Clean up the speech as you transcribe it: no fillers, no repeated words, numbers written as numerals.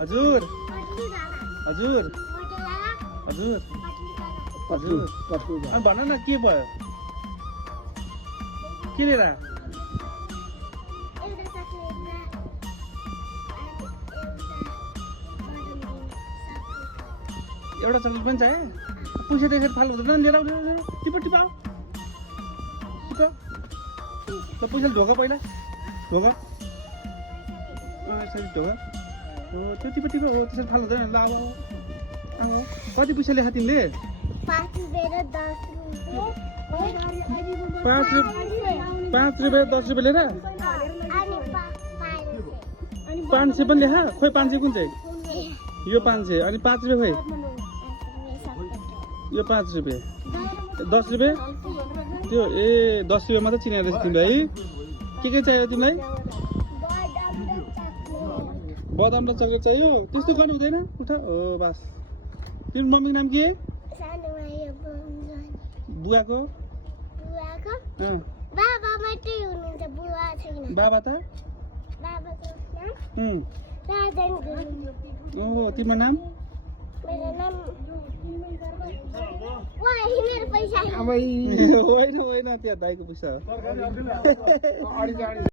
हजुर हजुर हजुर हजुर अनि भन न के भयो के लिएर एउटा चक्लेट पनि चाहियो पैसा देखेर फाल्नु हुँदैन लिएर आऊ टिप टिपाऊ त पैसा ढोका पहिला ढोका यसरी ढोका हो त्यो टिप टिप हो त्यसरी फाल्नु हुँदैन ल अब अब कति पैसा लेखा तिमीले 5 रुपैयाँ 10 रुपैयाँ लिएर 500 पनि लेखा खोइ 500 कुन चाहिँ यो 500 अनि 5 रुपैयाँ खोइ यो 5 रुपैयाँ 10 रुपैयाँ त्यो ए 10 रुपैयाँ मात्रै चिनेर रहेछ तिमीलाई के चाहियो तिमीलाई बदाम र चक्लेट चाहियो त्यस्तो गर्नु हुँदैन उठ हो बस तिम्रो मम्मीको नाम के बुवाको बाबा मात्रै हुनुहुन्छ बुवा छैन बाबा त बाबाको नाम राजन गुरुङ ओहो तिम्रो नाम मेरो नाम मेरो पैसा होइन होइन त्यहाँ दाइको पैसा हो